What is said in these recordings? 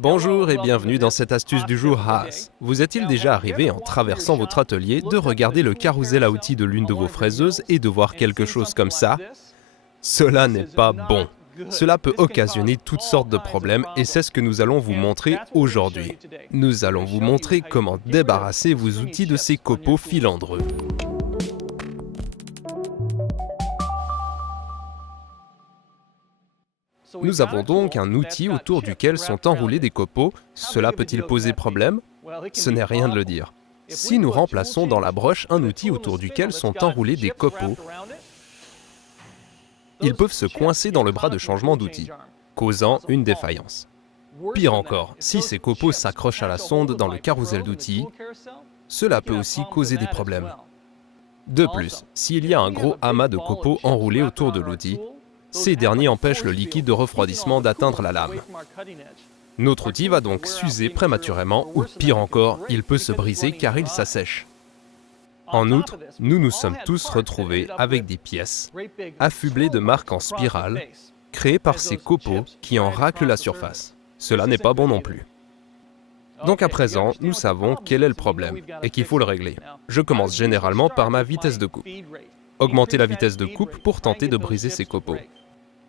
Bonjour et bienvenue dans cette astuce du jour Haas. Vous est-il déjà arrivé en traversant votre atelier de regarder le carrousel à outils de l'une de vos fraiseuses et de voir quelque chose comme ça? Cela n'est pas bon. Cela peut occasionner toutes sortes de problèmes et c'est ce que nous allons vous montrer aujourd'hui. Nous allons vous montrer comment débarrasser vos outils de ces copeaux filandreux. Nous avons donc un outil autour duquel sont enroulés des copeaux. Cela peut-il poser problème? Ce n'est rien de le dire. Si nous remplaçons dans la broche un outil autour duquel sont enroulés des copeaux, ils peuvent se coincer dans le bras de changement d'outil, causant une défaillance. Pire encore, si ces copeaux s'accrochent à la sonde dans le carrousel d'outils, cela peut aussi causer des problèmes. De plus, s'il y a un gros amas de copeaux enroulés autour de l'outil, ces derniers empêchent le liquide de refroidissement d'atteindre la lame. Notre outil va donc s'user prématurément ou pire encore, il peut se briser car il s'assèche. En outre, nous nous sommes tous retrouvés avec des pièces affublées de marques en spirale créées par ces copeaux qui en raclent la surface. Cela n'est pas bon non plus. Donc à présent, nous savons quel est le problème et qu'il faut le régler. Je commence généralement par ma vitesse de coupe. Augmentez la vitesse de coupe pour tenter de briser ces copeaux.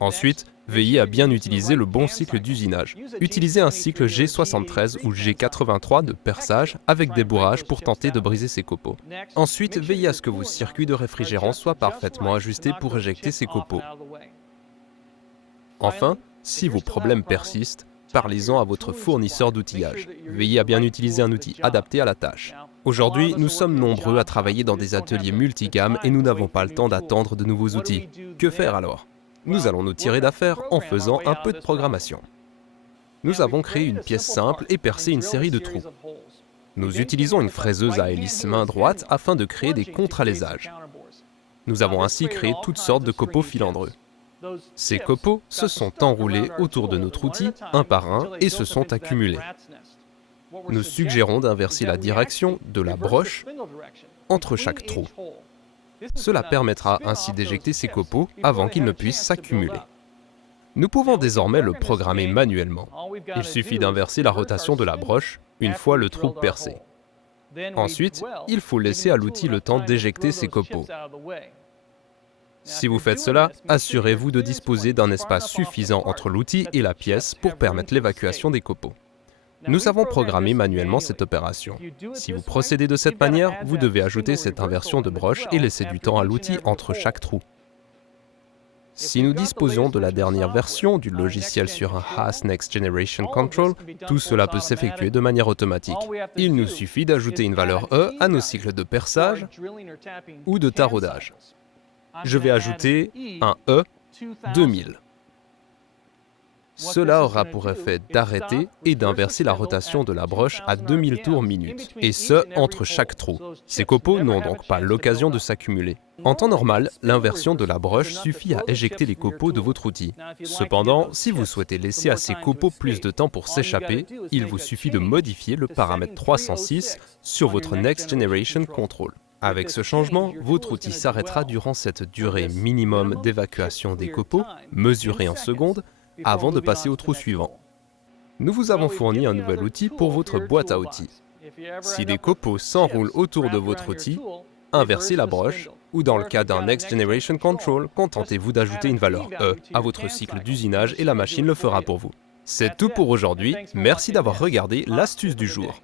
Ensuite, veillez à bien utiliser le bon cycle d'usinage. Utilisez un cycle G73 ou G83 de perçage avec débourrage pour tenter de briser ces copeaux. Ensuite, veillez à ce que vos circuits de réfrigérant soient parfaitement ajustés pour éjecter ces copeaux. Enfin, si vos problèmes persistent, parlez-en à votre fournisseur d'outillage. Veillez à bien utiliser un outil adapté à la tâche. Aujourd'hui, nous sommes nombreux à travailler dans des ateliers multigammes et nous n'avons pas le temps d'attendre de nouveaux outils. Que faire alors? Nous allons nous tirer d'affaire en faisant un peu de programmation. Nous avons créé une pièce simple et percé une série de trous. Nous utilisons une fraiseuse à hélice main droite afin de créer des contre-alaisages. Nous avons ainsi créé toutes sortes de copeaux filandreux. Ces copeaux se sont enroulés autour de notre outil, un par un, et se sont accumulés. Nous suggérons d'inverser la direction de la broche entre chaque trou. Cela permettra ainsi d'éjecter ces copeaux avant qu'ils ne puissent s'accumuler. Nous pouvons désormais le programmer manuellement. Il suffit d'inverser la rotation de la broche une fois le trou percé. Ensuite, il faut laisser à l'outil le temps d'éjecter ces copeaux. Si vous faites cela, assurez-vous de disposer d'un espace suffisant entre l'outil et la pièce pour permettre l'évacuation des copeaux. Nous avons programmé manuellement cette opération. Si vous procédez de cette manière, vous devez ajouter cette inversion de broche et laisser du temps à l'outil entre chaque trou. Si nous disposons de la dernière version du logiciel sur un Haas Next Generation Control, tout cela peut s'effectuer de manière automatique. Il nous suffit d'ajouter une valeur E à nos cycles de perçage ou de taraudage. Je vais ajouter un E 2000. Cela aura pour effet d'arrêter et d'inverser la rotation de la broche à 2000 tours minute, et ce, entre chaque trou. Ces copeaux n'ont donc pas l'occasion de s'accumuler. En temps normal, l'inversion de la broche suffit à éjecter les copeaux de votre outil. Cependant, si vous souhaitez laisser à ces copeaux plus de temps pour s'échapper, il vous suffit de modifier le paramètre 306 sur votre Next Generation Control. Avec ce changement, votre outil s'arrêtera durant cette durée minimum d'évacuation des copeaux, mesurée en secondes, avant de passer au trou suivant. Nous vous avons fourni un nouvel outil pour votre boîte à outils. Si des copeaux s'enroulent autour de votre outil, inversez la broche, ou dans le cas d'un Next Generation Control, contentez-vous d'ajouter une valeur E à votre cycle d'usinage et la machine le fera pour vous. C'est tout pour aujourd'hui, merci d'avoir regardé l'astuce du jour.